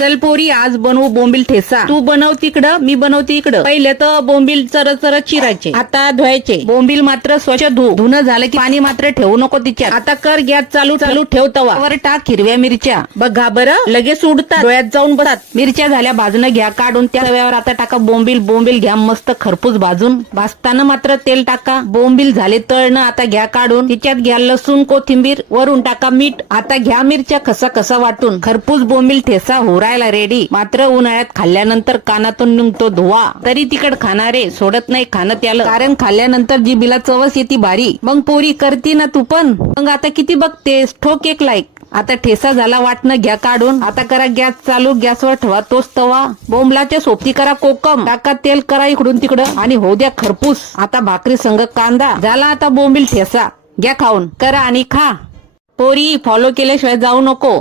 चल पोरी आज बनवू बोंबील ठेसा. तू बनव तिकडं, मी बनवते इकडं. पहिले तर बोंबील चर चिरायचे, आता धुवायचे. बोंबील मात्र स्वच्छ धुणं झालं की पाणी मात्र ठेवू नको तिच्यात. आता कर गॅस चालू ठेव तवा. वर टाक हिरव्या मिरच्या. बघा बरं लगेच उडतात, डोळ्यात जाऊन बसतात. मिरच्या झाल्या भाजणं घ्या काढून. त्या तव्यावर आता टाका बोंबील घ्या मस्त खरपूस भाजून. भाजताना मात्र तेल टाका. बोंबील झाले तळणं आता घ्या काढून. तिच्यात घ्या लसूण कोथिंबीर, वरून टाका मीठ. आता घ्या मिरच्या कसा वाटून. खरपूस बोंबील ठेसा होरायला रेडी. मात्र उन्हाळ्यात खाल्ल्यानंतर कानातून निघतो धुवा. तरी तिकड खाणारे सोडत नाही खाणं त्याला, कारण खाल्ल्यानंतर जिभेला चवच येते भारी. मग पोरी करती ना तू पण. मग आता किती बघतेस, ठोक एक लाईक. आता ठेसा झाला वाटणं घ्या काढून. आता करा गॅस चालू. गॅसवर ठेवा तोच तवा. बोंबलाच्या सोबती करा कोकम. टाका तेल करा इकडून तिकडं आणि होऊ द्या खरपूस. आता भाकरी संग कांदा. झाला आता बोंबील ठेसा. घ्या खाऊन. करा आणि खा. पोरी फॉलो केल्याशिवाय जाऊ नको.